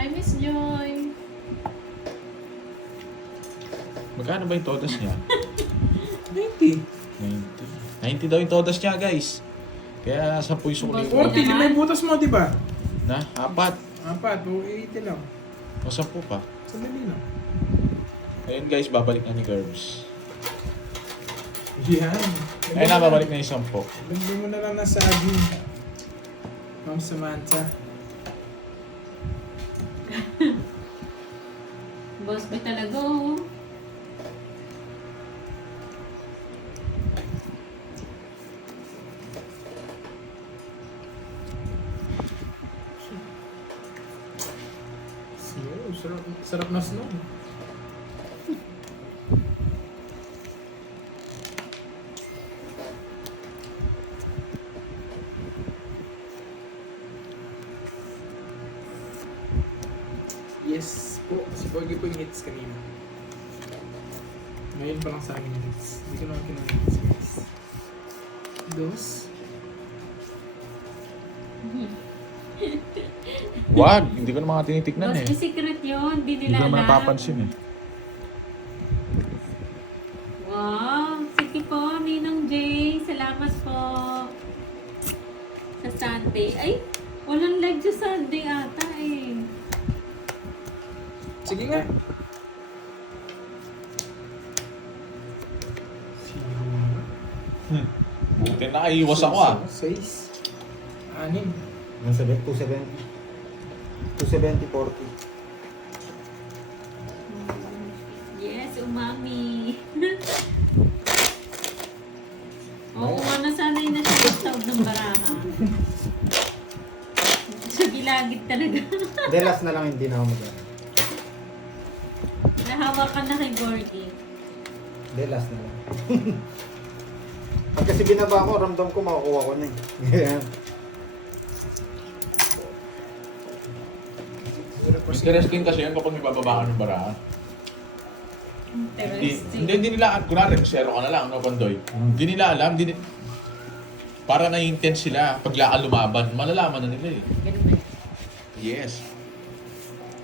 Hi, Miss Joy. Magkano ba yung todas niya? 90. 90 daw yung todas niya, guys. Kaya 10 yung sukli ko. 40, lima yung butas mo, di ba? Na? Apat. Apat, o 80 lang. O 10 pa. Sandali lang. Ayun guys, babalik na ni Gerbs. Yan. Ayun na, babalik na yung 10. Lagyan mo na lang na saging. Ma'am Samantha. Boss B talaga, oh. Snow, sarap na snow. Yes po, si Borgie po yung hits kanina. Ngayon pa lang sa akin yung hits. Hindi ko naman kinahits guys. Dos. Wag, hindi ko na mga tinitignan Boss eh. B, secret yun. Di Hindi nila ko naman alam. napapansin eh. Wow. Sige po, Ninong Jay. Salamat po. Sa Sunday. Ay, walang live sa Sunday ata eh. Sige nga. Buti na iwas ako ah. 6. 6. Ang 270. 270, 40. Yes, umami. Oo, nasanay na siya sa loob ng baraha. Sa gilagid talaga. Delas na lang hindi na ako mag Nahawakan na kay Gordy. Delas na lang. Pag kasi binaba ko, ramdam ko makukuha ko na eh. Ganyan. Interesting kasi yan kapag may bababa ka ng barahan. Interesting. Hindi nila, kunwari, zero ka na lang, no, Pandoy? Hindi nila alam, para na-intense sila, pagla ka lumaban, malalaman na nila eh. Ganun ba? Yes.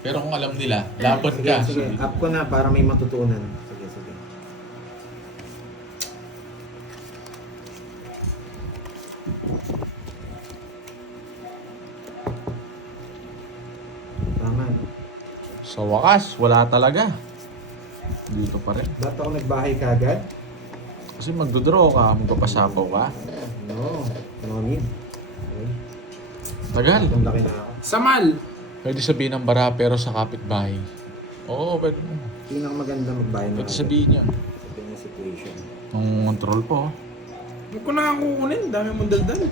Pero kung alam nila, laban Sige, ka. sige. Up ko na para may matutunan. Sige, sige. Tama. Sa wakas, wala talaga. Dito pa rin. Ba't ako nagbahay kagad? Kasi magdodraw ka, magpapasabaw ka. No. No need. Okay. Tagal. Ang laki na ako. Samal. Pwede sabihin ng bara pero sa kapitbahay. Oo, pwede mo. Pinakamaganda magbahay na Pwede sabihin niya. Sabihin yung situation. Ang control po. Huwag ko na kukunin. Dami mong daldal.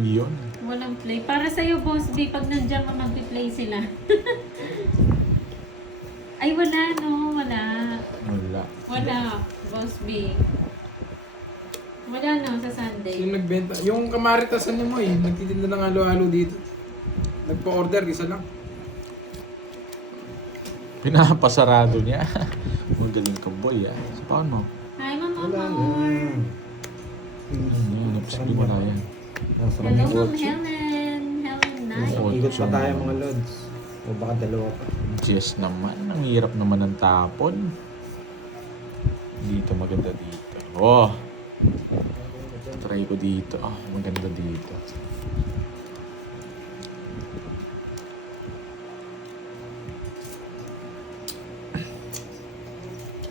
Yun. Walang play. Para sa'yo, Boss B, pag nandiyan ka mag-play sila. Ay, wala, no? Wala. Wala. Wala, Boss B. Wala, no? Sa Sunday. Yung nagbenta. Yung kamaritasan niyo mo eh. Nagtitinda ng halo-halo dito. Nagpa-order, isa lang. Pinapasarado niya. Magaling ka boy ah. So, paano? Hi, Mama Wala na. Moore. Ano, napasabi mo na yan. Nasarap Hello, yung Ma'am kotse. Helen. Helen Knight. Oo. Ikot pa tayo mga lods. O baka dalawa pa. Yes naman. Ang hirap naman ng tapon. Dito, maganda dito. Oh! Try ko dito. Ah, maganda dito.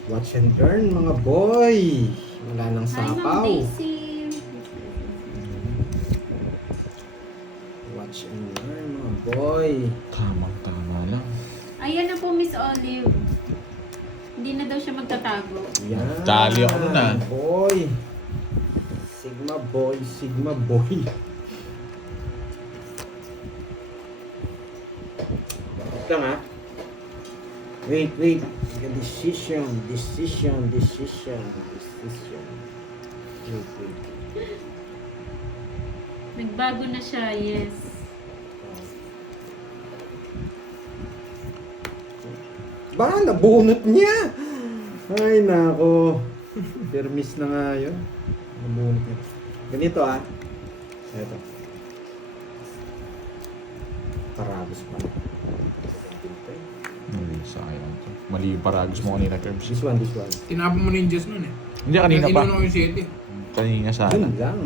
Watch and learn mga boy. Wala nang Hi, Ma'am sapaw. Daisy. Watch and learn mga boy. Tamang-tama lang. Ayan na po, Miss Olive. Hindi na daw siya magtatago. Yan. Dali ako nun, ah. Boy. Sigma boy. Sigma boy. Wait lang ha. Wait, wait. Decision. Decision. Decision. Decision. Wait, wait. Nagbago na siya, yes. Ba, nabunot niya! Ay, nako. Permis na nga yun. Nabunot niya. Ganito ah. Ito. Paragos pa. Sayang to. Mali yung paragos mo kanina, Curbs. This one. Tinapon mo na yung Diyos nun eh. Hindi, kanina pa. Inuna ko yung 7. Kanina sana. Yun lang.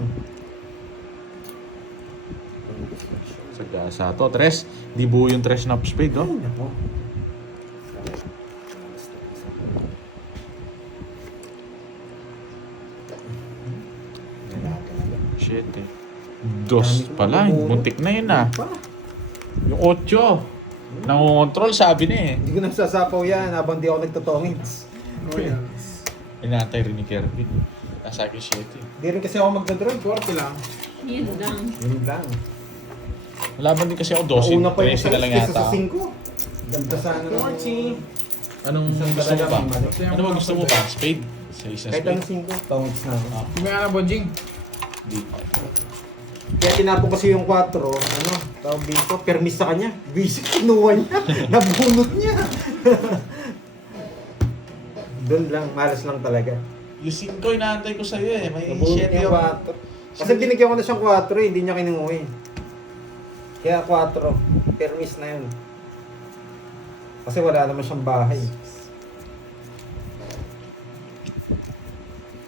Sagasa to. Tres. Di buo yung tres na spade, oh. Ay, nako. Shit eh. Dos pala. Muntik na yun ah. Pa. Yung 8. Nangongontrol sabi na eh. Hindi ko nasasapaw yan habang di ako nagtotongits. Oh, yan. Inatay rin ni Kervin. Nasa akin 7 eh. Di rin kasi ako magdodrive. 40 lang. Yun lang. Yun lang. Walaban din kasi ako 12. Nauna pa yung 13 na lang kaysa yata. sa 5. Ganda sana ng... 40. Anong Isang gusto mo talaga, ba? Masaya Ano ba ako gusto mo kapag- ba? Spade? Sa isang Kahit spade? anong 5, tongits na ako. Ah, Kumaya ka na, Bonjing. di. Kaya tinapon kasi yung 4, ano, tawag dito, permis sa kanya. Basic, kinuha niya. Nabunot niya. Doon lang, malas lang talaga. Yung 5 inaantay ko sa'yo eh. May Nabunot 7 niya yung... 4. Kasi binigyan ko na siyang 4 eh, hindi niya kinuha eh. Kaya 4, permis na yun. Kasi wala naman siyang bahay.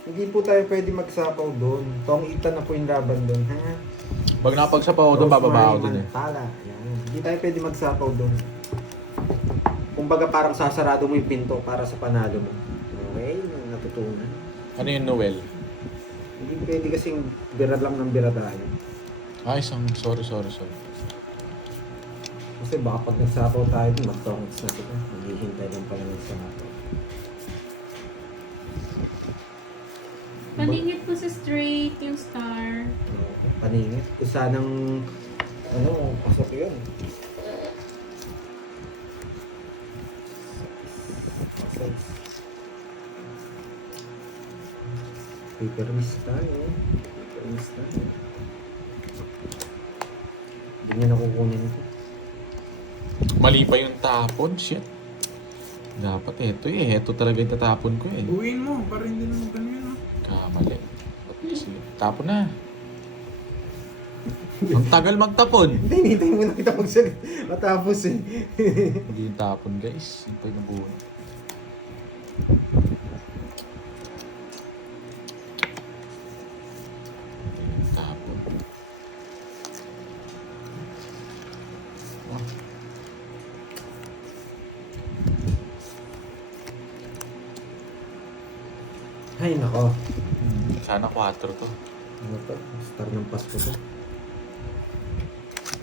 Hindi po tayo pwede magsapaw doon. Tong-itan na po yung laban doon, ha? Pag napagsapaw ko doon, bababa ako doon eh. Mantala. Yan. Hindi tayo pwede magsapaw doon. Kumbaga parang sasarado mo yung pinto para sa panalo mo. Okay, natutunan. Ano yung Noel? Hindi pwede kasing bira lang ng bira tayo. Ay, sorry. Kasi baka pag nagsapaw tayo doon, mag-tongits na sila. Maghihintay lang pala ng sapaw. Paningit po sa straight, yung star. Paningit. Kung sanang, ano, pasok yun. Paper miss tayo. Hindi niya nakukunin ito. Mali pa yung tapon, shit. Dapat eto eh. Eto talaga yung tatapon ko eh. Uwiin mo, para hindi naman kami yun. Kamali. At least, tapon na. Ang tagal magtapon. Hindi, hintayin mo na kita magsalit. Matapos eh. Hindi yung tapon guys. Yung pa yung nabuo. Hindi yung tapon. Ah. Ay, nako. Sana 4 to. Ano to? Star ng Pasko to.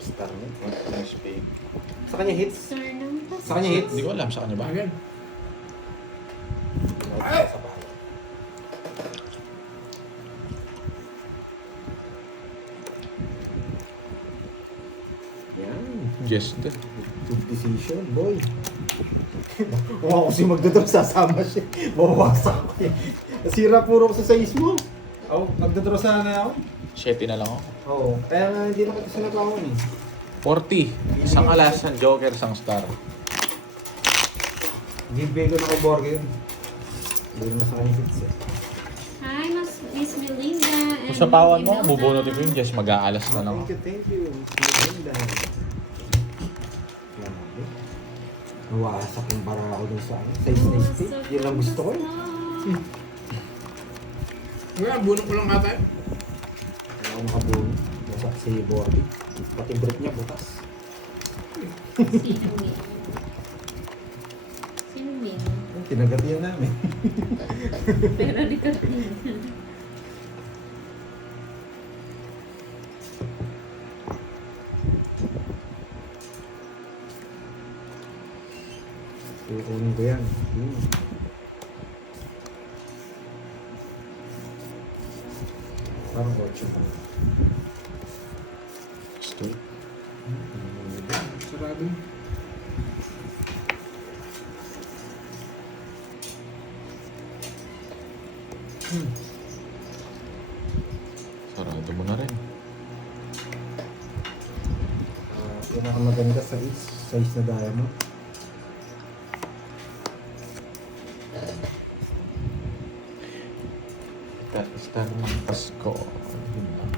Star na. Nice spade. Sa kanya hits. Star ng tas. Sa kanya hits. Hindi ko alam sa kanya ba. Again. Sa bahay. Yan. Yes, to. Good decision, boy. Kung ako kasi magdodrop, sasama siya. Mawawasak ko eh. Nasira puro ko sa size mo. Oh, magdodrop sana ako. 7 na lang ako. Oo. Kaya nga hindi na kita sinagawin eh. 40. Isang alas, isang joker, isang star. Giveaway ko na kay Borgen. Hindi naman sa kanya hits eh. Hi, Miss Melinda. Kung sa pawan mo, bubunutin ko yung just mag-aalas na lang. Thank you. Maganda. Grabe. Nawasak yung bara ako dun sa ano. Size na stick. Yun lang gusto ko eh. Kaya, bunok ko lang ka tayo. Wala akong makabuno. Wasak si Borgen. Pati brick niya butas. Sino Min? Sino Min? Tinagat yan namin. Pero di ka Kukunin ko yan. Parang 8 pa. Straight. Sarado. Sarado mo na rin. Pinakamaganda size na diamond. Star ng Pasko. Yun lang.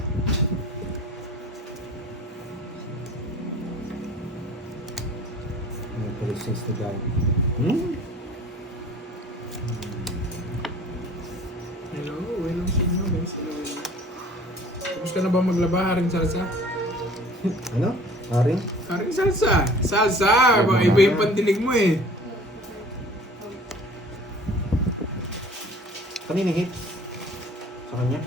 Double 6 na guy. Hmm? Hello, welcome sa inyo guys. Hello. Tapos ka na ba maglaba, Haring Salsa? Ano? Haring? Haring Salsa! Salsa! Baka iba yung pandinig mo eh. Kanina hit? Sa kanya?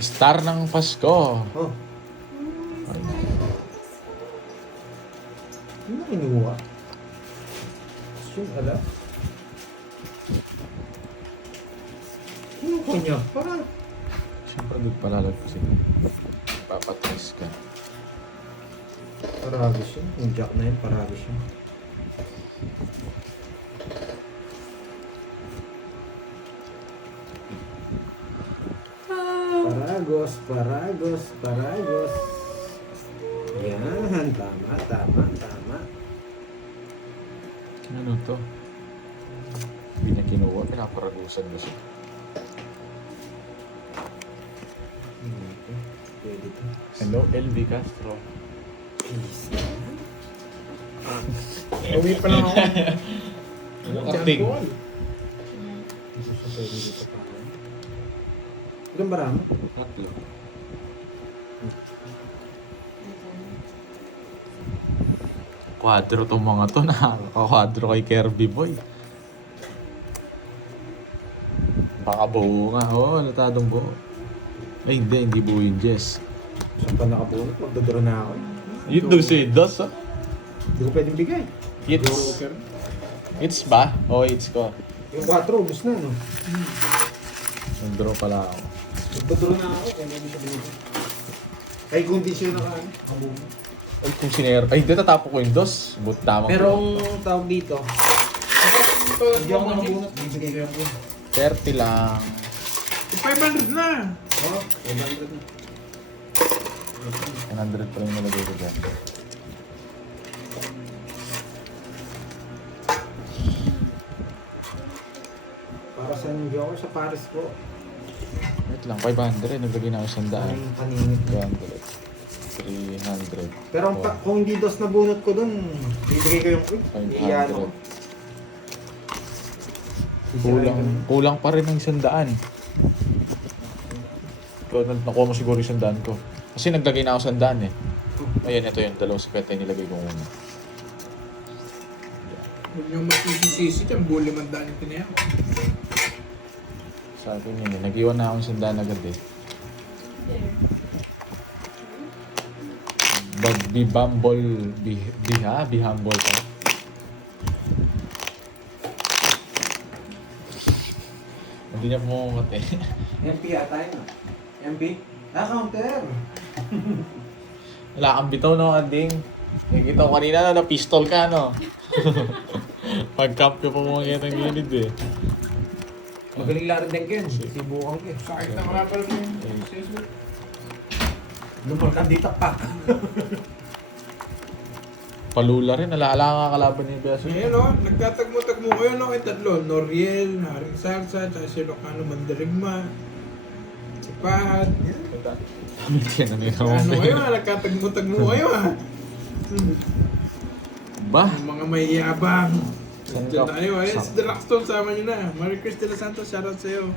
Star ng Pasko. Oh. Ano na kinuha? Yung ala? Kinuha niya. Para. Siyempre, hindi palalagpasin. Papatrace ka. Paragos yun. Yung jack na yun, paragos yun. Paragos, paragos, paragos. Yan, tama, tama, tama. Ano to? Hindi niya kinuha. Pinaparagusan mo siya. Pwede to. Hello, LV Castro. Uwi pa lang ako. Karting. Gusto siya pwede dito pa. Ilang barama? Tatlo. Quadro tong mga to. Nakaka-quadro kay Kirby Boy. Baka buo nga. Oo, latadong buo. Ay, hindi buo yung Jess. Saan pa nakapulot? Magdodoro na ako. Yun daw si Dos, ah. Hindi ko pwedeng bigay. Hits. Hits ba? O, hits ko. Yung 4, ubus na, no? Nag-draw pala ako. Magdodoro na ako, kaya hindi siya binigay. Kay kundi siya nakabumo. Ay, kung sinero. Ay, hindi, tatapo ko yung Dos. But tamang. Pero ang tawag dito, hindi ako nakabunot. Bibigay ko yung 30 lang. 500 na! Oh, 100 na. 100 pa rin nalagay ko dyan. Para sa New York, sa Paris ko. Wait lang, 500. Naglagay na ako 100. Ang kaninit. 200. 300. Pero kung hindi dos na bunot ko dun, bibigay ko yung iyan ko. 500. Kulang pa rin ng 100. Pero nakuha mo siguro yung 100 ko. Kasi naglagay na ako 100 eh. Ayan, ito yung 2 nilagay ko muna. Huwag niyong masisisi dyan, buo 500 yung tinayak. Sa akin yun eh. Nag-iwan na akong 100 agad eh. Be humble. Be humble ka. Hindi niya pumungat eh. MP ata yun. MP? Counter! Wala kang bitaw no, Anding. Nakikita ko kanina na pistol ka no. Pag-cap ka pa mga ng gilid eh. Magaling laro din Ken. Sibukan ko eh. Sakit na marapal mo yung Facebook. Lumalkan dito pa. Palula rin, nalala nga kalaban ni Beso. Ayan o, nagtatagmo-tagmo kayo no, kay tatlo. Noriel, Haring Salsa, tsaka si Locano Mandarigma. Si Pahad. Yan. Damit yan, ano yun Ano kayo ha, nagkatagmo-tagmo kayo ha. Ba? Yung mga may yabang. Saan Diyan ka? tayo, ayun si Draxton, sama nyo na. Marie Chris de los Santos, shoutout sa'yo.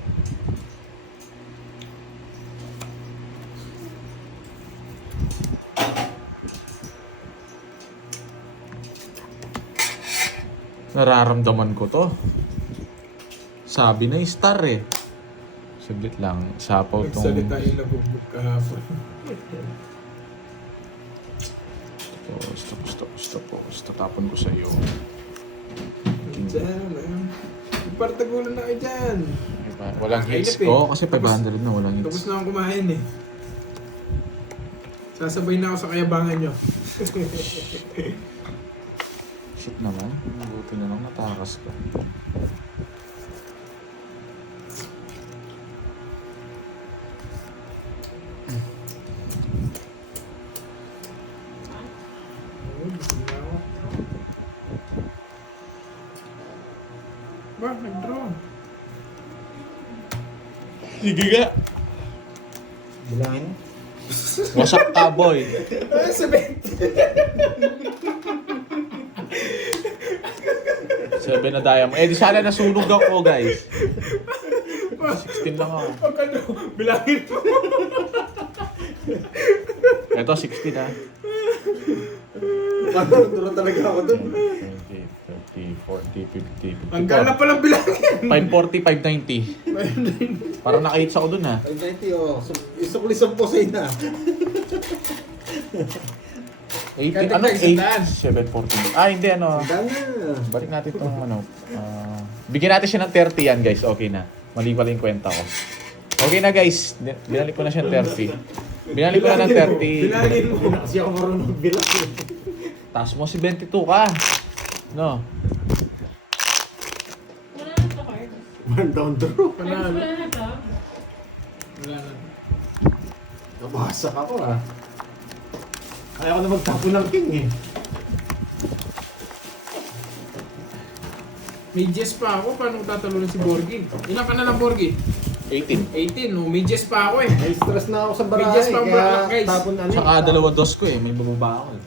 Nararamdaman ko to. Sabi na yung star eh. Saglit lang, sapaw tong... Nagsalita yung nabugbog kahapon. Stop. Tapon ko sa'yo. Diyan, ayun. Partagulan na kayo dyan. Diba? Walang hits Kainip eh. ko kasi 500 na walang Tapos hits. na akong kumain eh. Sasabay na ako sa kayabangan nyo. Shit naman. Buti na lang natakas ka. Ba, nag-draw. Sige nga. Bilangin. Wasak ka, boy. Ay, 70. 7 na diamond. Eh, di sana nasunog ako, guys. 16 lang ako. Pag ano, bilangin mo. Ito, 16 ha. Duro talaga ako dun. 20, 30, 40, 50, 54. Ang gala palang bilangin. 540, 590. Parang nakahits ako dun ha. Ay, 90 oh. Isukli-isang po sa ina. 80, Kaya ano? tagdag, 740. Ah, hindi ano. Dana. Balik natin itong ano. Bigyan natin siya ng 30 yan guys. Okay na. Mali pala yung kwenta ko. Okay na guys. Binalik ko na siya ng 30. Binalik ko na ng 30. Bilangin mo. Kasi ako marunong bilang. Taas mo si 22 ka. No. Wala na sa card. Man down draw. Panalo. Wala na to. Wala na. Nabasak ako ah. Kaya ako na magtapo ng king eh. May Jess pa ako. Paano ko tatalunan si Borgi? Ilan ka na lang, Borgi? 18. 18. No, may Jess pa ako eh. May stress na ako sa May barahe. Diyos pang Kaya barahe, guys. tapon ano. Tsaka dalawa dos ko eh. May bababa ako eh.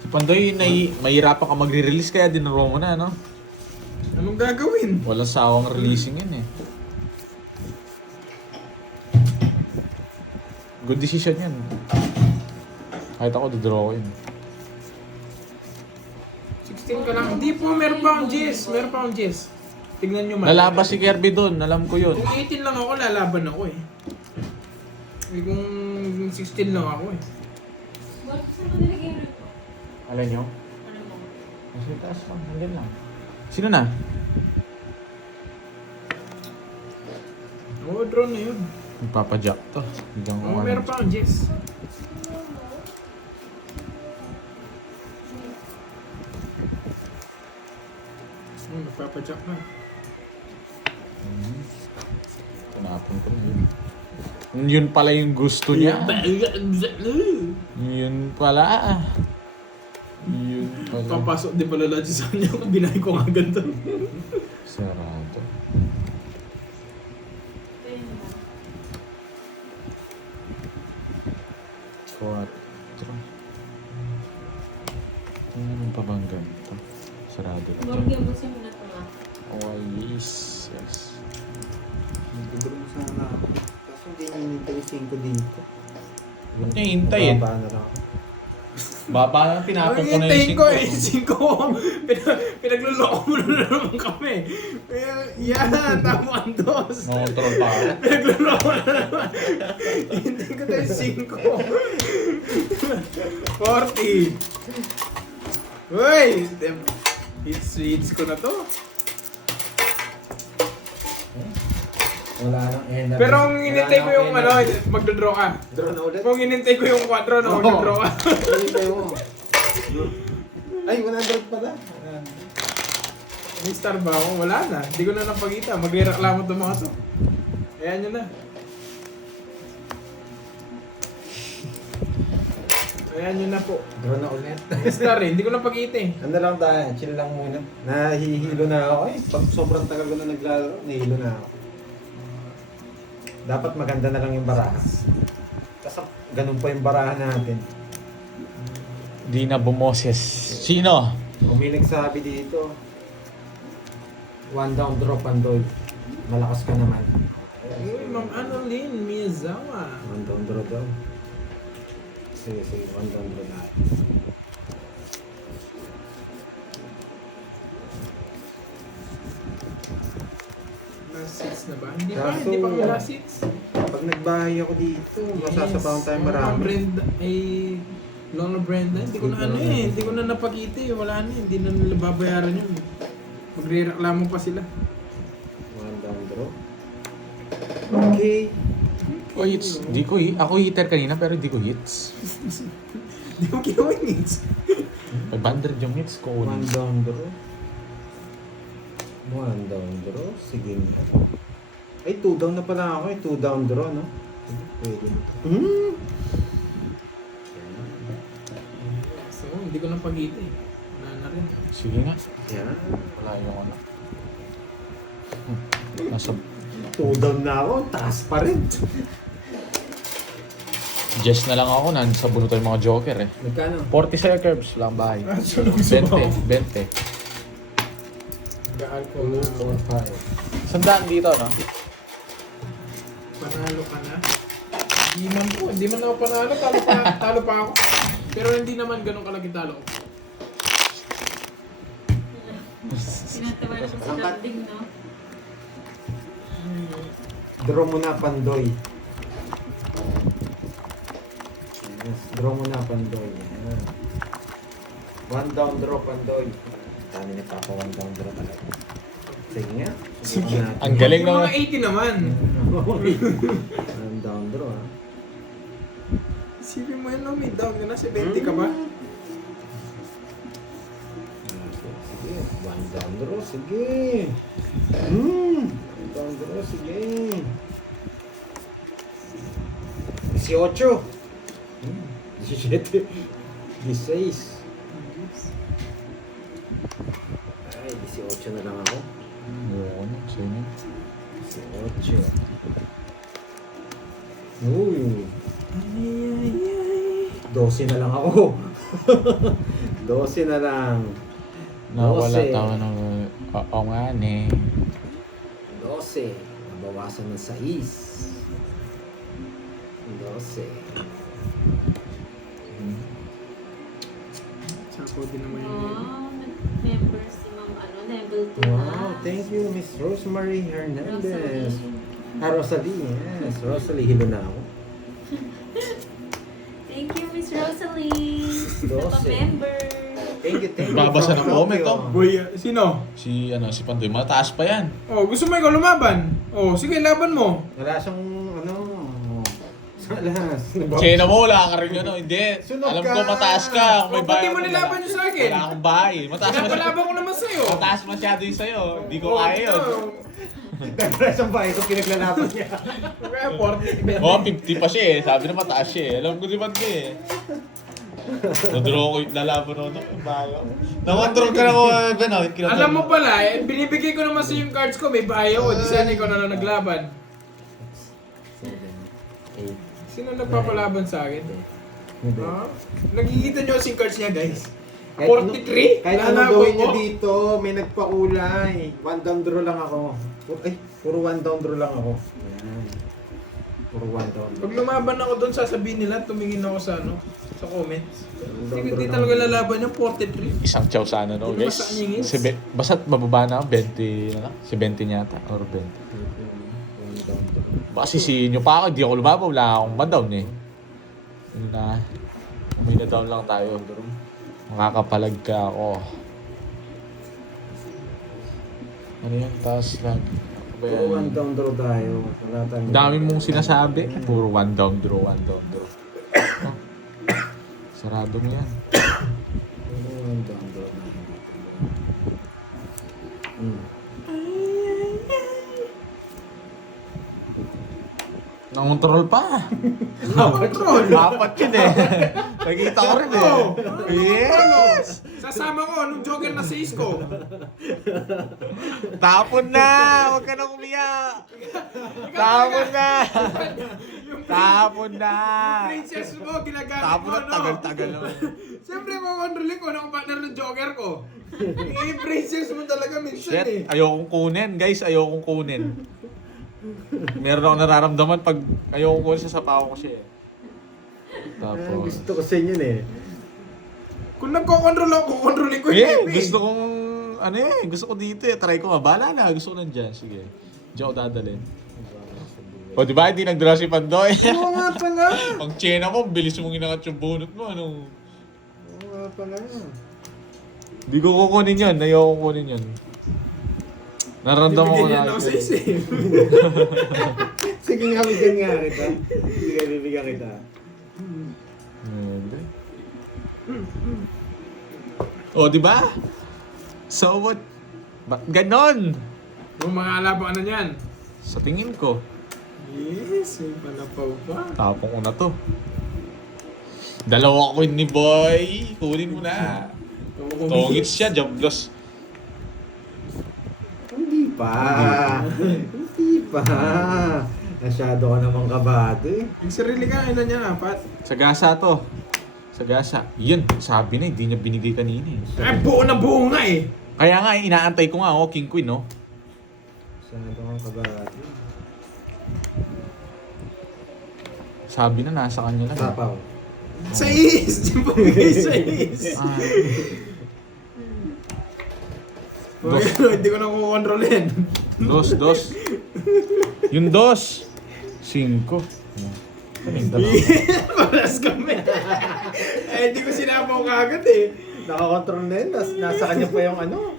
Si Pandoy, mahirapan ka magre-release kaya dinuro mo na, no? Anong gagawin? Walang sawang releasing yan eh. Good decision yan. Kahit ako, didraw ko yun. 16 ka lang. Hindi po, meron pa akong Jess. Meron pa akong Jess. Tignan nyo man. Lalabas si Kirby doon, alam ko yun. Kung 18 lang ako, lalaban ako eh. Eh kung 16 lang ako eh. Bakit saan mo nilagay rin ko? Alam nyo? Ano mo? Nasa taas lang, hanggang lang. Sino na? Oo, draw na yun. Magpapajack to. Bigyan ko Oo, ano. meron pa akong Jess. Nagpapadyak na. Tinapon ko na yun. Yun pala yung gusto niya. Yun pala. Yun pala. Papasok din pala lahat sa kanya kung binahin ko nga ganito. Sarado. Ayun na. 4. Ano pa bang ganito? Sarado na. Borgi mo siya muna ito nga. Oh, yes. Yes. Nagduduro mo sana ako. Kaso hindi ninintay yung 5 dito. Huwag niya hintayin. Baba na lang ako. Baba na, tinapon ko na Hintayin yung ko 5. eh, 5. Pinagluloko mo na naman kami. Kaya, yan, tama ang dos. Makontrol pa ako. Pinagluloko na naman. Hintayin ko tayo 5. 40. Uy! Hits ko na to. Wala nang energy. Pero kung inintay ko yung ano, magdodraw ka. Draw na ulit. Kung inintay ko yung 4 na magdodraw ka. Inintay mo. Ay, 100 pala. May star ba ako? Wala na. Hindi ko na napagita. Magre-reklamo itong mga to. Ayan nyo na. Ayan nyo na po. Draw na ulit. May star eh. Hindi ko napagita eh. Ano lang tayo, chill lang muna. Nahihilo na ako eh. Pag sobrang tagal ko na naglalaro, nahihilo na ako. Dapat maganda na lang yung baraha. Kasi ganun pa yung baraha natin. Di na bumoses. Sino? Kung may nagsabi dito, 1 down drop Pandoy. Malakas ka naman. Uy, Ma'am Annalyn Miyazawa. 1 down draw daw. Sige, 1 down draw na. Last 6 na ba? Hindi pa. Kaso- Hindi pa kami last 6. Pag nagbahay ako dito, masasabawan tayo marami. Brenda, Lola Brenda, hindi ko na ano eh. Hindi ko na napakita eh. Wala na eh. Hindi na nila babayaran yun. Magre-reklamo pa sila. 1 down draw. Okay. Oh, hits. Di ko ako hitter kanina pero di ko hits. Hindi mo kinuha yung hits. 500 yung hits ko. 1 down draw. 1 down draw. Sige nga. Ay, 2 down na pala ako eh. 2 down draw, no? Pwede na to. So, hindi ko napakita eh. Wala na rin. Sige nga. Yan. Wala yung ano. Nasa 2 down na ako. Taas pa rin. Jess na lang ako, nasa bunutan yung mga joker eh. Magkano? 40 sa'yo, Curbs. Lang bahay. Sunog 20, 20. Ga-alcohol na ako. 5. Sandaan dito, no? Panalo ka na? Hindi man ako panalo, talo pa ako. Pero hindi naman ganun kalaki talo ko. Sinatawa na sa standing, no? Draw mo na, Pandoy. Yes, draw mo na, Pandoy. Yan. One down draw, Pandoy. Tani ni Papa, one down draw talaga. Sige nga. Sige. Ang galing Yung naman. mga 80 naman. One down draw, ha? Isipin mo yun, no? May down ka na, 70 ka ba? Sige. One down draw, sige. One down draw, sige. 18. 17. 16. Ay, 18 na lang ako. Oo, sa inyo. 18. Uy. 12 na lang ako. 12 na lang. Nawala 12. tawa ng... Oo nga, ne. 12. Nabawasan ng 6. 12. Sako din naman yun. Wow, members si Ma'am, level 2 na. Wow, thank you, Miss Rosemary Hernandez. Rosalie, yes. Rosalie, hilo na ako. Thank you, Miss Rosalie. Dose. Member. Thank you, thank you. Babasa ng From comment, Tokyo. oh. Boy, sino? Si Pandoy, mataas pa yan. Oh, gusto mo ikaw lumaban? Oh, sige, laban mo. Wala siyang, salas. Chena mo, wala ka rin yun, no? Hindi. Sunog Alam ka. ko mataas ka. Kung may Oh, pati bahay mo ako, nilaban wala. yun sa akin. Wala akong bahay. Mataas Pinapalaban ko naman sa'yo. Mataas masyado yung sa'yo. Hindi ko Oh, kaya yun. Nagpress ang bahay ko, pinaglalaban niya. Kaya 40. Oo, 50 pa siya eh. Sabi na mataas siya eh. Alam ko si Pandoy eh. Nadraw ko yung lalaban ako. Nakontrol ka na ko, Ben. Alam mo pala, binibigay ko naman sa yung cards ko, may bahay ako. Di sana ikaw na lang naglaban. 7, 8. Sino nagpapalaban sa akin? Hindi. Ha? Nakikita nyo kasing cards niya, guys. Kahit 43? Kahit ano Lalabo gawin niyo ko. dito, may nagpakulay. One down draw lang ako. Ay, puro one down draw lang ako. Ayan. Puro one down draw. Pag lumaban ako doon, sasabihin nila, tumingin ako sa sa comments. One down Hindi draw talaga lang. lalaban yung 43. Isang chow sana, no, Hindi guys? naman sa anyingis. Basta't mababa na, 20 na lang. Si 20 yata, or 20. One down draw. Baka sisihin nyo pa ako, hindi ako lumaba, wala akong ba-down eh. Yun na, may na-down lang tayo. Makakapalag ka ako. Ano yan, taas lang. Puro one down draw tayo. Wala tayong... Dami mong sinasabi. Puro one down draw, one down draw. Oh. Sarado mo yan. Puro one down draw na. Nangontrol pa. Control! Apat yun eh. Nakita ko rin eh. Oh, Yes! Sasama ko, anong joker na si Isko? Tapon na! Huwag ka na umiyak! Tapon na! Tapon na! Princess mo, ginagamit Tapon mo, na, no? tagal-tagal naman. Siyempre, kukontrolin ko ng partner ng joker ko. Yung princess mo talaga minsan Shit, eh. ayokong kunin. Guys, ayokong kunin. Meron akong nararamdaman pag ayokong kunin sa sapaw ko siya eh. Tapos... Gusto ko sa inyo eh. Kung nagkokontrol ako, kukontrolin ko yung Eh, Pepe. gusto kong... Ano eh, gusto ko dito eh. Try ko nga. Bahala na. Gusto ko nandyan. Sige. Diyan ako dadalhin. O, di ba? Hindi nag-draw si Pandoy. Oo nga pala. Ang tsena mo, bilis mong inangat yung bunot mo. Ano? Oo nga pala. Hindi ko kukunin yun. Ayoko kukunin yun. Nararamdaman ko Bibigyan na. niya ako sa isa eh. Sige nga, bigyan nga kita. Sige, bibigyan kita. Hindi. O, di ba? So what? Ba't ganon? Yung mga alabang ano niyan. Sa tingin ko, Yes, may palapaw pa. tapong ko na to. Dalawa ko ni boy. Kunin mo na. Tongits siya, jamblos. Hindi pa. Hindi pa. Masyado ka namang kabado eh. Yung sarili ka, ilan yan? 4? Sagasa to. Sagasa. Yan, sabi na, hindi niya binigay kanina eh. Ay, buo na buo nga eh. Kaya nga, inaantay ko nga, King Queen, no? Masyado kang kabado. Sabi na, nasa kanya lang. Sapaw. 6! Di ba bigay 6? Ah, Hindi ko na kukontrolin. dos. Yung dos. 5. Paras kami. Hindi ko sinabaw kagad eh. Nakakontrol na yun. Nasa kanya pa yung ano.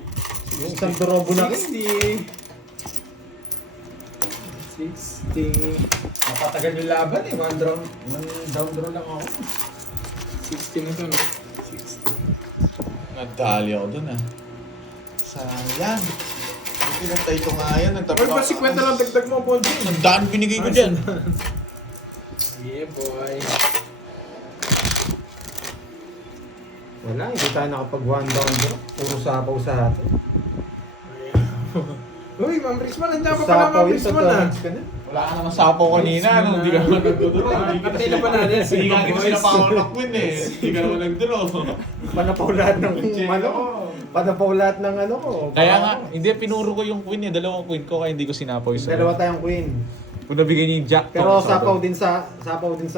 Yung isang turobo na rin. 60. Napatagal yung laban eh. One down draw lang ako. 60 na to, no? 60. Nagdali ako dun, ah. Sayang. Pinatay ko nga yan. Ay, ba 50 lang dagdag mo, Ponji? Ang daan binigay ko dyan. Yeah, boy. Wala, hindi tayo nakapag one down draw. Puro sapaw sa atin. Uy, Ma'am Richman, nandiyan pa pala, Sapaw Ma'am yun sa Richman, ah. tournaments ka na. Wala ka naman sapaw kanina. Ano? Hindi ka naman nagdodoro. Antay na pa natin. Hindi ka kita sinapaw na Queen eh. Hindi ka naman nagdoro. Panapaw lahat ng ano. Panapaw lahat ng ano ko. Kaya nga, hindi, pinuro ko yung Queen eh. Dalawang Queen ko, kaya hindi ko sinapaw yung Dalawa tayong queen. Kung nabigay niya yung Jack. Pero to, sapaw din sa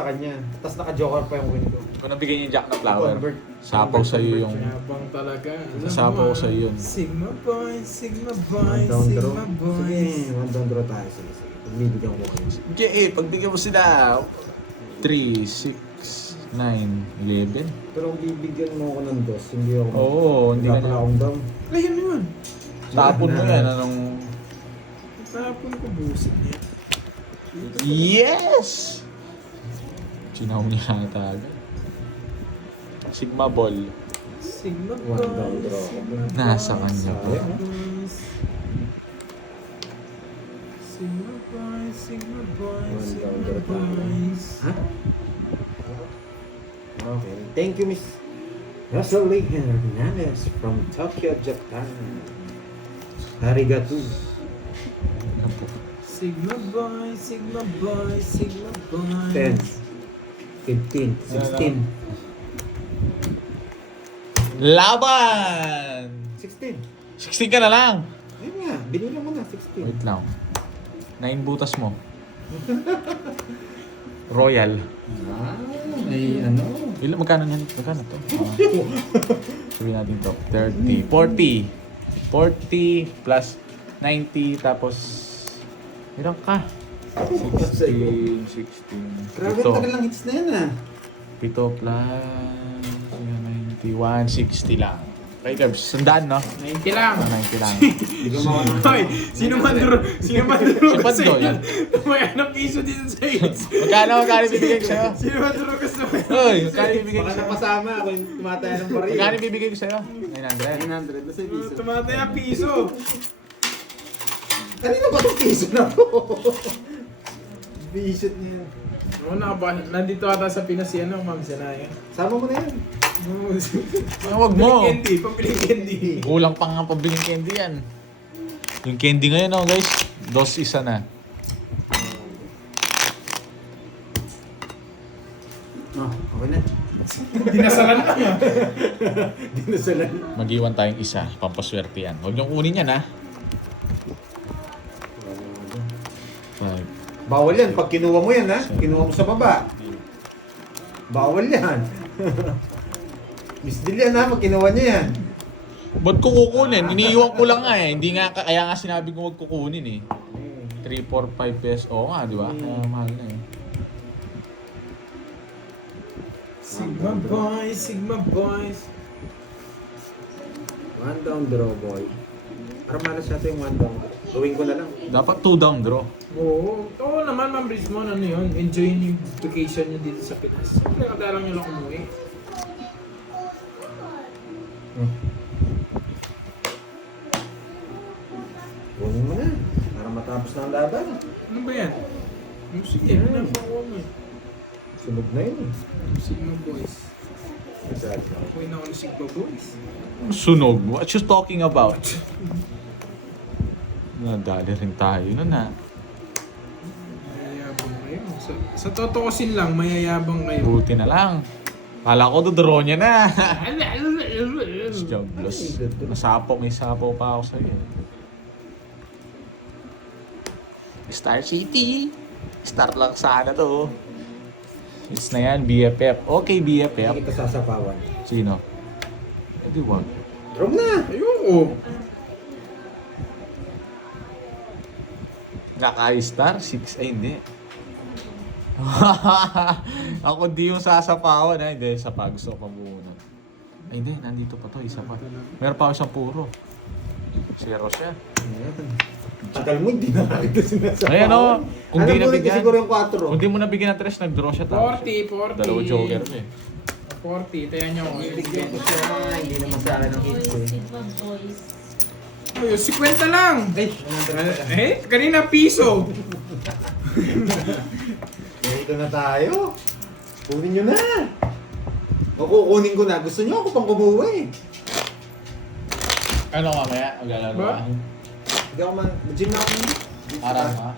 kanya. Tapos naka-joker pa yung queen ko. Kung nabigay niya yung Jack na flower, Convert. sapaw sa'yo yung... Yabang talaga. Alam Sasapaw mo, sa iyo yun. Sigma boy, Sigma boy, One down draw. Sigma boy. Sige, one down draw tayo. Sige. Pagbibigyan ko kayo. Okay, pagbigyan mo sila. 3, 6, 9, 11. Pero kung bibigyan mo ako ng dos, hindi ako. Oo, hindi Wala ka pala niya. akong down. Ayun naman. Tapon mo yan, anong... Tapon ko busit niya. Yes! Sinaw niya ata agad. Sigma ball. Sigma One down boy, draw. Sigma Nasa boy, kanya Sigma po. boys. Sigma boy, Sigma boy, One Sigma down draw tayo. boys. Ha? Okay. Thank you, Miss Rosalie Hernandez from Tokyo, Japan. Arigato. Sigma boy, Sigma boy, Sigma boy. 10, 15, 16. Laban! 16. 16 ka na lang. Ayun nga, binilang mo na, 16. Wait lang. 9 butas mo. Royal. Ay, ano? Ilan, magkano yan? Magkano to? Sabihin natin to. 30. 40. 40 plus 90 tapos... Ilan ka? 16. 16. Grabe, Ito. tagal lang hits na yan ah. 7 plus 90, 160 lang. Okay, Gabs. Sandaan, no? 90 lang. 90 lang. Hindi ko mawala. Hoy, sino manduro Si ka sa Pando, inyo? yan. May anong piso dito sa inyo? Magkano bibigay ko sa'yo? Sino manduro ka sa inyo? Hoy, magkano bibigay ko Baka sa'yo? napasama ako yung tumataya ng baril. Magkano bibigay ko sa'yo? 900. 900 na sa piso. Tumatay ang piso. Kanina ba itong piso na to? Bisot niya. Oo, nandito ata sa Pinas si ano, Ma'am Zanaya. Sama mo na yan. Huwag mo. Pambiling candy. Kulang pa nga pabiling candy yan. Yung candy ngayon, oh, guys. 2 isa na. Oh, okay na. Dinasalan lang ah. Dinasalan. Mag-iwan tayong isa. Pampaswerte yan. Huwag niyong kunin yan, ha? 5. Bawal yan. Pag kinuha mo yan, ha? Kinuha mo sa baba. Bawal yan. Miss Deal yan, ha? Pag kinuha niya yan. Ba't ko kukunin? Iniiwan ko lang nga eh. Hindi nga, kaya nga sinabi ko huwag kukunin eh. 3, 4, 5 pesos. Oo nga, di ba? Kaya mahal na eh. Sigma boys, Sigma boys. One down draw, boy. Para malas natin yung one down draw. Gawin ko na lang. Dapat 2 down draw. Oo naman, Ma'am Richmond, ano yun? Enjoy yung vacation nyo dito sa Pinas. Siyempre, kadalang nyo lang umuwi. Gawin mo na. Para matapos na ang laban. Ano ba yan? Sige, ano na po ako mo eh. Sunog na yun. Sigma boys. Exactly. Ako'y na ako ng Sigma boys. Sunog. What you talking about? Nadali rin tayo nun, ha? Sa totokosin lang, mayayabang kayo. Buti na lang. Kala ko dodoro niya na. Joblos. Nasapo, may sapo pa ako sa'yo. Star City. Star lang sana to. It's na yan, BFF. Okay, Hindi BFF. kita sasapawan. Sino? Hindi wag. Draw na! Ayoko. Kaka-star? 6? Ay, hindi. Ako di yung sasapawan. Ay, hindi. Isa pa. Gusto ko pabuunan. Ay, hindi. Nandito pa to. Isa pa. Meron pa ako isang puro. Zero siya. Tagal mo, hindi na nakita sinasapawan. Ayan o. Kung di Alam mo rin nabigyan. siguro yung 4. Kung di mo nabigyan ng 3, nag-draw siya. 40. Dalawang joker mo eh. 40. Tayan nyo ako. Bigyan ko siya. Hindi naman sa akin ang hit ko eh. Sigma boys. Ay, 50 lang. Kanina piso. Dito na tayo. Kunin nyo na. O kukunin ko na. Gusto nyo ako pang kumuha eh. Ano mamaya? Maglalaro Ba? ka? Hindi ako man. Gym na ako. Aram ha?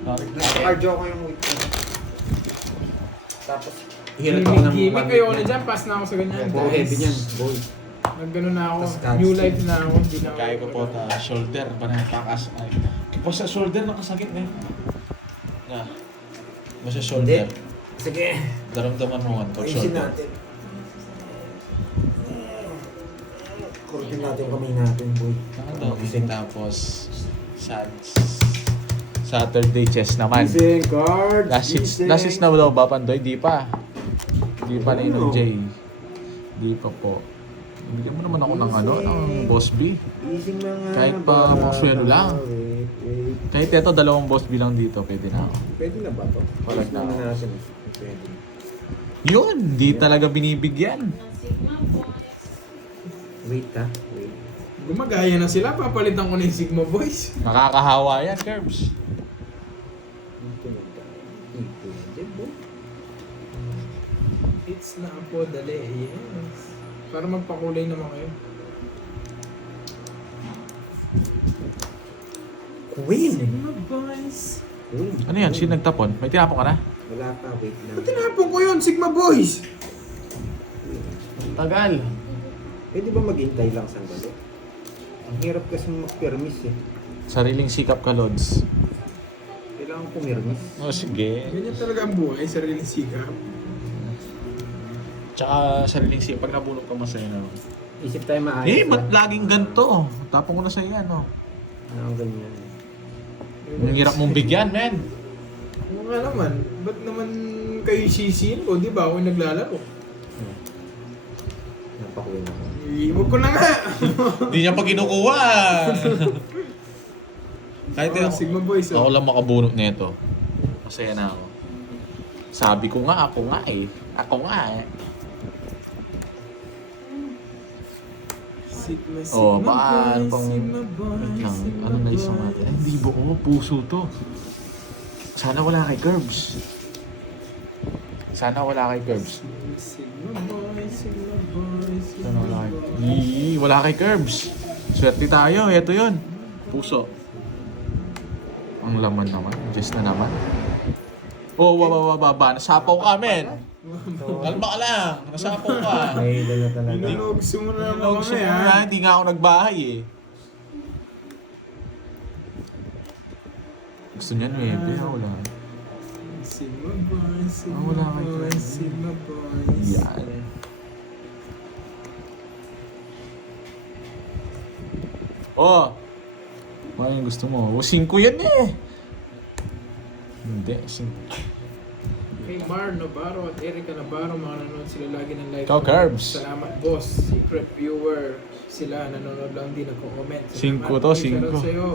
Sorry. Nasa cardio ako yung week ko. Tapos, hihirat ako ng Gimmick kayo na dyan. Pass na ako sa ganyan. Puro heavy niyan, boy. Nagganon na ako. Tas catch. New life na ako. Hindi na ako. Kaya ko po ta shoulder. Banay takas. Ay. Po sa shoulder nakasakit na yun. Na. Basta shoulder. Sige. Daramdaman mo man pag Ayusin shoulder. natin. Kurtin natin yung kamay natin, boy. Saan daw? Tapos Saturday chess naman. Gising, cards. Last hits na daw ba, Pandoy? Di pa. Di pa na Ano? J. Di pa po. Bigyan mo naman ako ng ano, ng Boss B. Gising mga Kahit pa mga swelo lang. Wait. Kahit ito, dalawang Boss B lang dito, pwede na ako. Pwede na ba to? Wala na. Naman natin. Pwede. Yun, di talaga binibigyan. Sigma boys. Wait ha. Wait. Gumagaya na sila. Papalitan ko na yung Sigma Boys. Nakakahawa yan, Curbs. Dito na tayo. Dito na, diba? It's na po dali. Yes. Para magpakulay naman kayo. Queen! Sigma Boys. Queen. Ano yan? Sino nagtapon? May tinapon ka na? Wala pa, wait lang. Ba't tinapon ko yun? Sigma Boys. Tagal. Pwede ba maghintay lang sandali? Ang hirap kasi mag-permis eh. Sariling sikap ka, Lods. Kailangan pumirmis. Oh, sige. Ganyan talaga ang buhay. Sariling sikap. Tsaka sariling sikap. Pag nabulok ka masaya na. Isip tayo maayos. Eh, ba't laging ganito? Tapon ko na sa yan, oh. Ano ganyan? Ang hirap mong bigyan, men. Oo nga naman. Ba't naman kayo sisiin ko? Di ba ako yung naglalaro? Napakuwi na ako. Iiwag ko na nga. Hindi niya pa kinukuha. Kahit Oh, Sigma Boys. ako lang makabunot nito. Masaya na ako. Sabi ko nga, ako nga eh. Ako nga eh. Sigma, Oh, Sigma baka Boys, pang... Sigma Boys, Wait lang. Sigma Ano na isang Boys. natin? Ay, hindi buo. Puso to. Sana wala kay Curbs. Sana wala kay Curbs. Sigma Boys, Sigma Boys, Sana Sigma wala kay... Boys. Ii, wala kay Curbs. Swerte tayo. Ito yun. Puso. Ang laman naman. Just na naman. Oh, baba. Nasapaw ka, men. Kalma ka lang. Nasapaw ka. May na talaga. Inunogso mo na naman Nilogso kami mo ha. na. Hindi nga ako nagbahay eh. Gusto niya nuwebe. Wala. Sigma Boys, Sigma wala kay Boys, Curbs. Sigma Boys. Yan. Oh! Ano yung gusto mo? O, 5 yan eh! Hindi, 5. Kay Mar Navarro at Erica Navarro, mga nanonood sila lagi ng live. Ikaw, Curbs. Salamat, boss. Secret viewer sila, nanonood lang din, nagko-comment. Cinco Salamat. to, Shoutout 5. sa'yo,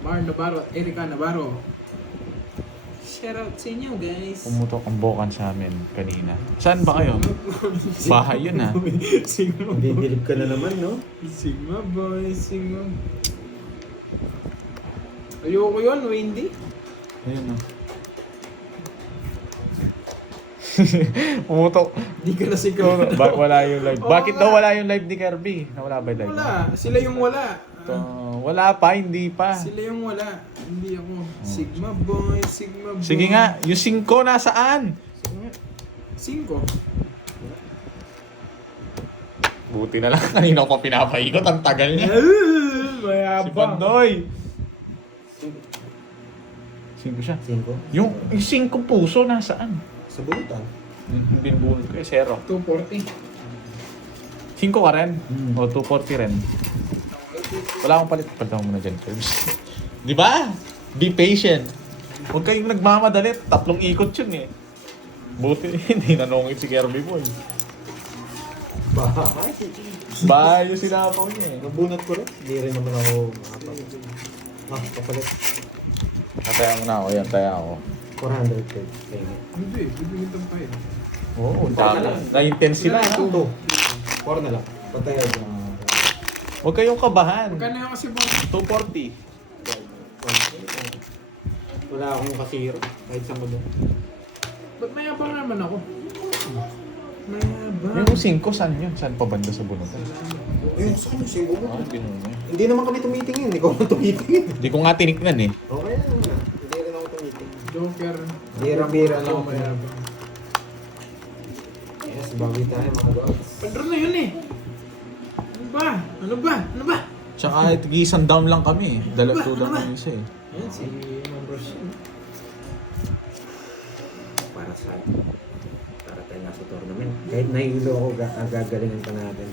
Mar Navarro at Erica Navarro. Shoutout sa inyo, guys. Pumutok ang bokan sa amin kanina. Saan ba kayo? Bahay yun ah. Sigma Hindi Boy. dilip ka na naman, no? Sigma Boy, Sigma. Ayoko yun, Wendy. Ayun ah. Pumutok. Di ka na sigaw. Wala yung live. Oo Bakit nga. daw wala yung live ni Kirby? Nawala ba yung live? Wala. Sila yung wala. Ito, wala pa, hindi pa. Sila yung wala. Hindi ako. Sigma boy, Sigma boy. Sige nga, yung 5 nasaan? Sige nga. 5. Buti na lang, kanina ko pa pinapaikot, ang tagal niya. Si Mayabang. Pandoy. 5 siya. 5. Yung 5 puso nasaan? Sa bulutan. Yung binubulot ko eh, 0. 240. 5 ka rin? Hmm. O 240 rin? Wala akong palit. Palitan mo muna dyan, Curbs. Di ba? Be patient. Huwag kayong nagmamadali. 3 ikot yun eh. Buti hindi nanungit si Kirby Boy. Bahay. Bahay yung sinapaw niya eh. Nabunot ko rin. Hindi rin naman ako makapag. Kapalit. Taya mo na ako. Yan, taya ako. 400 pesos. Payment. Hindi, bibigyan tayo pa eh. Oo, dami. Na-intense sila. no? 2. 4 na lang. Patay ako. Huwag kayong kabahan. Magkano yung kasi boss? 240. Wala akong kasiro. Kahit sa mo. Ba't mayabang naman ako? Mayabang. Yung 5, saan yun? Saan pa banda sa bunutan? Ayun, sa kanya siya yung Ah, binuno niya. Hindi naman kami tumitingin. Ikaw na tumitingin. Hindi ko nga tiniknan eh. Okay lang na. Hindi rin ako tumitingin. Joker. Bira-bira Alam lang. mo mayabang. Yes, bawi tayo mga boss. Padro na yun eh. Ano ba? Ano ba? Ano ba? Tsaka isang down lang kami eh. Dalag to down kami isa eh. Ayan, si Mambros yun. Para sa para tayo nasa tournament. Kahit nahilo ako, gagalingan pa natin.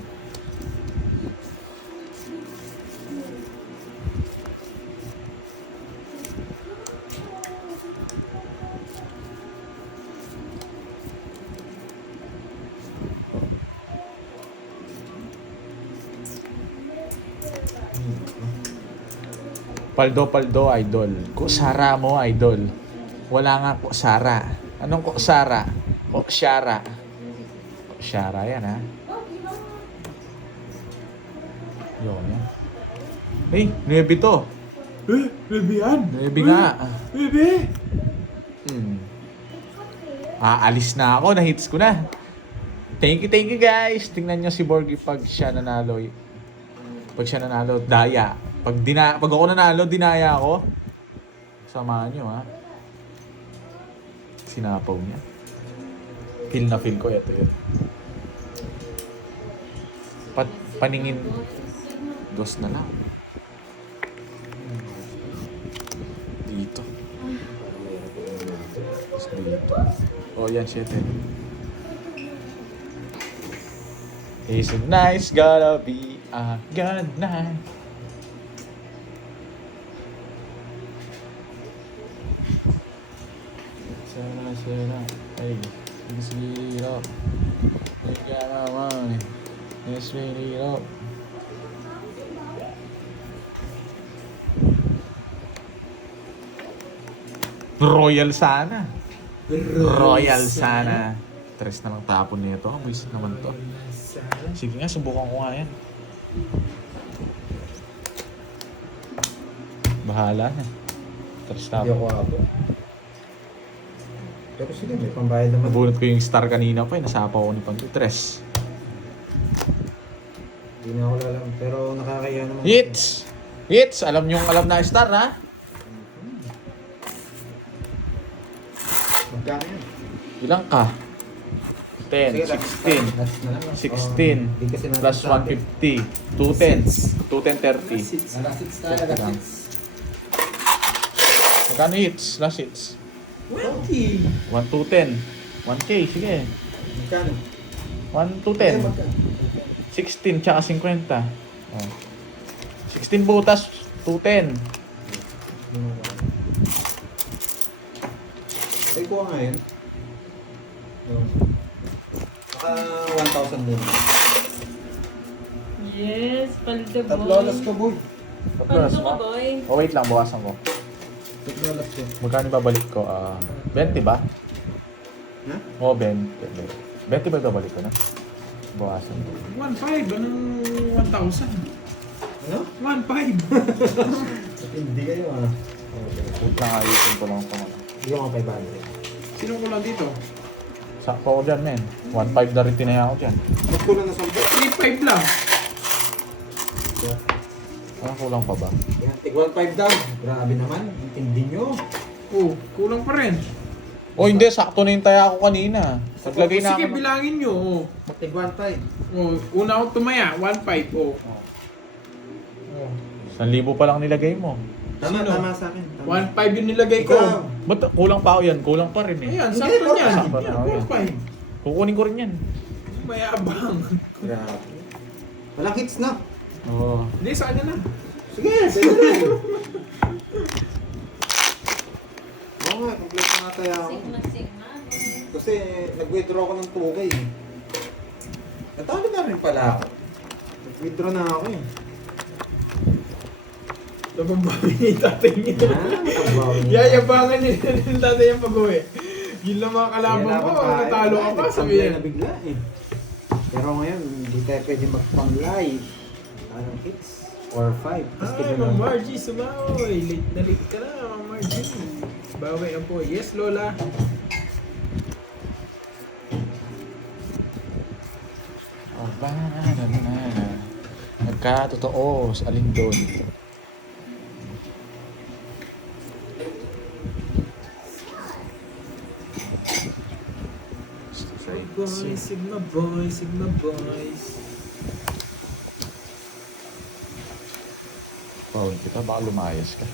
Paldo, idol. Kusara mo, idol. Wala nga kusara. Anong kusara? Kusyara. Kusyara yan, ha? Yun, yan. Hey, 9 to. Bebe yan? 9 nga. Bebe! Aalis na ako. Na-hits ko na. Thank you, guys. Tingnan nyo si Borgie pag siya nanalo. Pag siya nanalo, daya. Pag ako nanalo, dinaya ako. Samahan nyo, ha? Sinapaw niya. Feel na feel ko. Ito yun. Paningin. 2 na lang. Dito. Tapos dito. Oh, yan, 7. It's a nice, gotta be a good night. Sana, ay, it's really up. You got my money, it's really up. Royal sana. Royal sana. 3 na lang tapon nito. Wisit naman to. Sige nga, subukan ko nga yan. Bahala na. 3 Hindi tapon. ako abo. Pero sige, may pambayad naman. Nabunot ko yung star kanina pa eh. Nasapaw ko ni Panto. 3. Hindi na ako lalam. Pero nakakaya naman. Hits! Hits! Alam na star, ha? Magkano yan? Ilang ka? 10, Sige, 16, last na lang. 16, Hindi kasi natin plus sa atin. 150, 210, 210, 30. Last Check lang. Magkano hits? Last hits? 20! 1 to 10. 1K, sige. Magkano? 1 to 10. 16 tsaka 50. Oh. 16 butas, 210. Ay, kuha nga yun. Naka 1,000 muna. Yes, paldo boy. Tablolas ko, boy. Paldo ka boy. Oh, wait lang, bawasan ko. Tablolas ko. Magkano babalik ko? 20 ba? Ha? Oo, 20. 20 ba babalik ko na? Bawasan ko. 1.5, anong 1,000? Ano? 1.5! Hindi kayo ah. Wait lang, ayusin ko lang ito. Hindi ko mga 500. Sino ko lang dito? Sakto ko dyan, men. 1.5 na rin tinaya ko dyan. Mas kulang na 10. 3.5 lang. Ah, kulang pa ba? Yan, tig 1.5 daw. Grabe naman. Intindi nyo. Oh, kulang pa rin. Oh, hindi. Sakto na yung taya ko kanina. Naglagay na Sige, ako. bilangin nyo. Oh. Tig 1.5. Oh, una ako tumaya, 1.5. Oh. Oh. 1,000 pa lang nilagay mo. Tama, Sino? tama sa akin. Tama. 1.5 yung nilagay ko. Ikaw. Ba't kulang pa ako yan? Kulang pa rin eh. Ayan, Hindi, sakto bakit? niyan. Sakto na, Yan, okay. 1.5. Kukunin ko rin yan. Mayabang. Grabe. Walang hits na. Oo. Hindi, sa kanya na. Sige, sige na. Oo nga, complete na kaya ako. Sigma. Kasi nag-withdraw ako ng 2K. Natalo na rin pala ako. Nag-withdraw na ako eh. Nababawi ni tatay niya. Natabaw niya. Yayabangan niya ng tatay yung pag-uwi. Yun lang mga kalabang ko, natalo ka pa, sabi Nagtamlay niya. na bigla eh. Pero ngayon, hindi tayo pwede magpamlay. Anong hits? Or 5. Ay, Ma'am Margie, sumaoy. Late na late ka na, Ma'am Margie. Bawi ang po. Yes, Lola. Nagkatotoo sa alin doon. Boys, Sigma boys, Sigma boys. Paul, kita baka lumayas ka.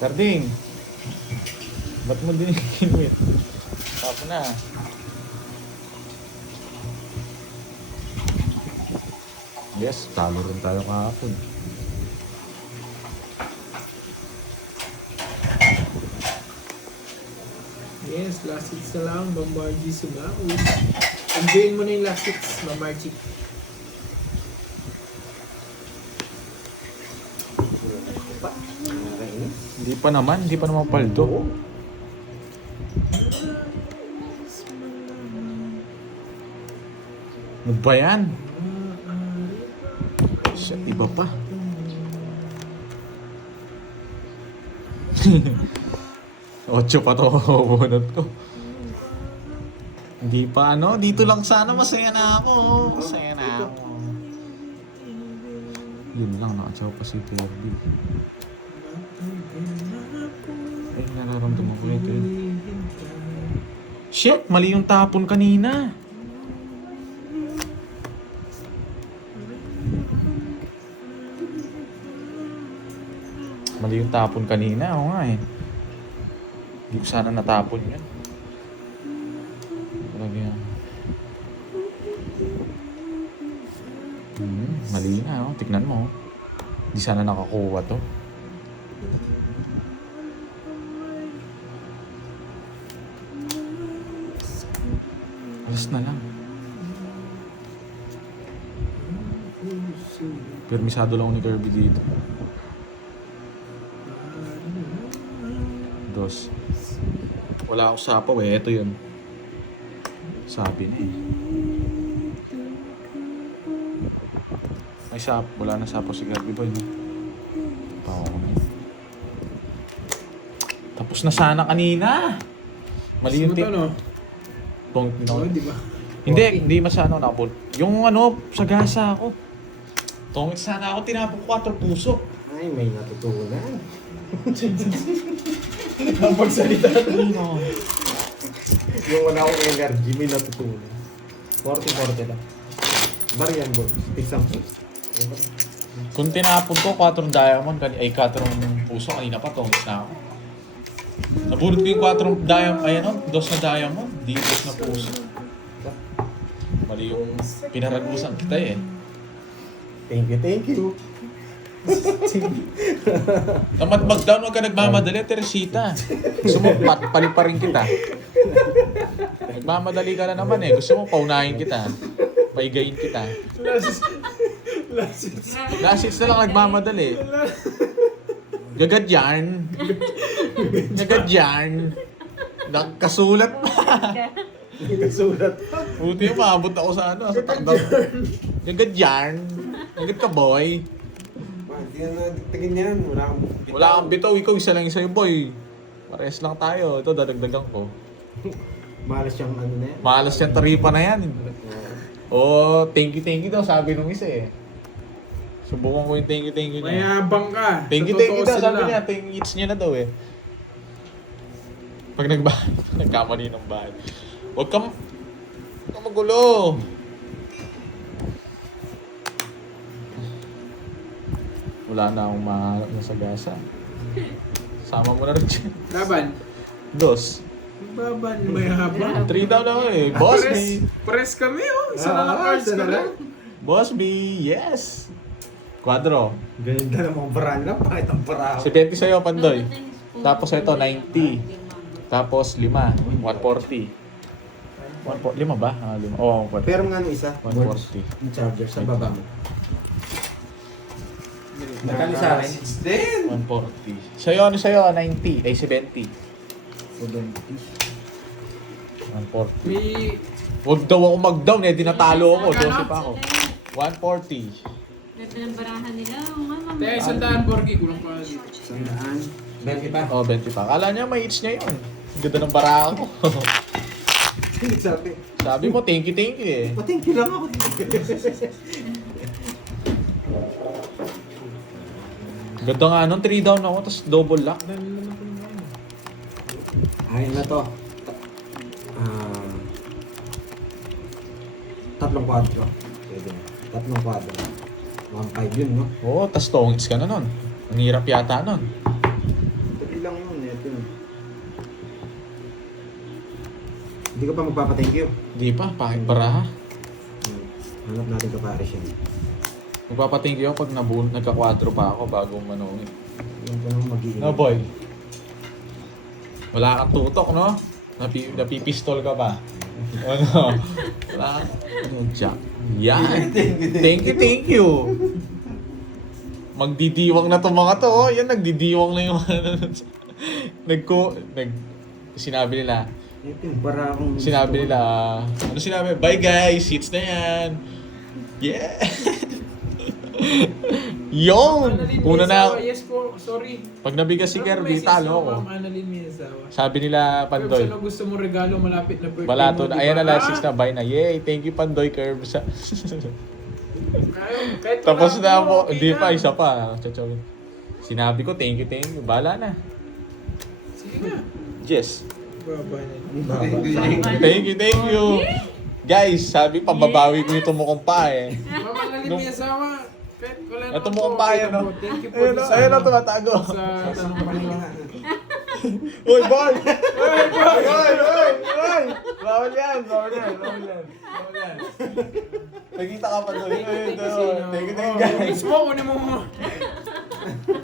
Sarding! Ba't mo din ikinwit? Tapo na. Yes, talo rin tayo kahapon. Yes, last hits na lang, Ma'am Margie, sumaoy. Enjoyin mo na yung last hits, Ma'am Margie. Hindi pa naman paldo. Ano ba yan? Shit, iba pa. Ocho pa to bunot ko. Hindi pa ano, dito lang sana masaya na ako. Masaya na ako. Yun lang, nakatsaw pa si Kirby. Ay, nararamdaman ko ito yun. Shit, mali yung tapon kanina. Mali yung tapon kanina, oo nga eh. Hindi ko sana natapon yun. Talaga yan. Mali na, oh. Tignan mo. Hindi sana nakakuha to. Alas na lang. Permisado lang ako ni Kirby dito. Dos. Wala akong sapaw eh. Ito yun. Sabi na eh. May sap. Wala na sapaw si Kirby Boy. No? Tawa ko na yun. Tapos na sana kanina. Mali yung tip. Ano? Tong, Oo, di ba? hindi masyado nakapul. Yung ano, sa gasa ako. Tongit sana ako, tinapong 4 puso. Ay, may natutunan. Ang pagsalita. No. Yung wala akong energy, may natutunan. 40-40 lang. Bariyan boy. Example. Kung tinapon ko, 4 diamond, ay 4 puso, kanina pa tongit na ako. Nabulot ko yung 4 diamond, ay ano, 2 na diamond, di 2 na puso. Mali yung pinaragusan kita eh. Thank you. Tamad mag-down, huwag ka nagmamadali, Teresita. Gusto mo, paliparin kita. Nagmamadali ka na naman eh. Gusto mo, paunahin kita. Paigayin kita. Last hits na lang nagmamadali. Gagad yan. Gagad yan. Nagkasulat pa. Nagkasulat. Buti yung maabot ako sa ano. Sa takdang. Gagad yan. Gagad ka, boy. Hindi na natigin yan. Wala akong Wala kang bitaw. Ikaw isa lang sa'yo, boy. Pares lang tayo. Ito, dadagdagan ko. Malas siyang ano na yan. Malas yung taripa na yan. Oh, thank you daw, sabi nung isa eh. Subukan ko yung thank you niya. Mayabang ka. Thank you Sa totoo daw, sabi sila. niya. Thank you niya na daw eh. Pag nagkamali ng bahay. Huwag kang magulo. Wala na akong mahanap na sagasa. Sama mo na rin dyan. Laban. Dos. Laban, mayabang. 3 daw na ako eh. Boss B. Pares kami oh. Isa na lang cards isa ko na lang. lang. Boss B, yes. Quadro. Ganyan ka namang baraan lang. Bakit ang baraan? Si 20 sa'yo, Pandoy. Tapos ito, 90. Tapos 5, 140. 5 ba? Ah, 5. Oo, 140. Pero nga nung isa. 140. Yung charger sa baba mo. Magkano sa akin? 140. Sa'yo, ano sa'yo? 90. Ay, 70. 70. 140. May... Huwag daw ako mag-down eh. Dinatalo ako. Magkano? 12 pa ako. 140. Ganda ng barahan nila. Oh, mama. Teka, isang Borgi. Kulang pa dito. 20 pa. Oh, 20 pa. Kala niya may hits niya yun. Ang ganda ng bara ko. Sabi. Sabi mo, thank you eh. Thank you lang ako. Ganda nga nun, 3 down ako, tapos double lock. Ayun na to. Tatlong kwadro. Pwede na. Tatlong kwadro. 1.5 yun, no? Oo, tapos tongits ka na nun. Ang hirap yata nun. Dali lang yun. Ito yun. Hindi ka pa magpapa-thank you. Di pa, pahit baraha. Hanap natin ka pare siya. Magpapating ko pag nagka-4 pa ako bago manungin. Yung ka nang mag-iingat. No boy? Wala kang tutok, no? Napipistol ka ba? Ano? Wala kang... Ano, Jack? Yan! Thank you! Magdidiwang na to mga to, oh. Yan, nagdidiwang na yung sinabi nila, Ito yung para akong... ano sinabi? Bye guys! Hits na yan! Yeah! Yon! Una na ako. Yes po, sorry. Pag nabigas si Kirby, talo ako. Ma'am Annalyn Miyazawa. Sabi nila, Pandoy. Kung gusto mo regalo, malapit na birthday Balato mo, na. di Ayan ba? na, last 6 na. Bye na. Yay! Thank you, Pandoy Curve. Kahit Tapos wala na po, ako. okay Hindi na. pa, isa pa. Chachawin. Sinabi ko, thank you. Bala na. Sige nga. Yes. Baba na. Thank you. Guys, sabi, pambabawi ko yung tumukong pa eh. Ma'am Annalyn Miyazawa, kahit wala naman Natumukong po, pa okay yan, na no? po. Thank you po. Ayun, sa- ayun, tumatago. Sa tanong pa nila. Uy, boy! Uy, boy! Uy! Bawal yan! Nagkita ka pa doon. Thank you, guys. Mismo, kunin mo mo.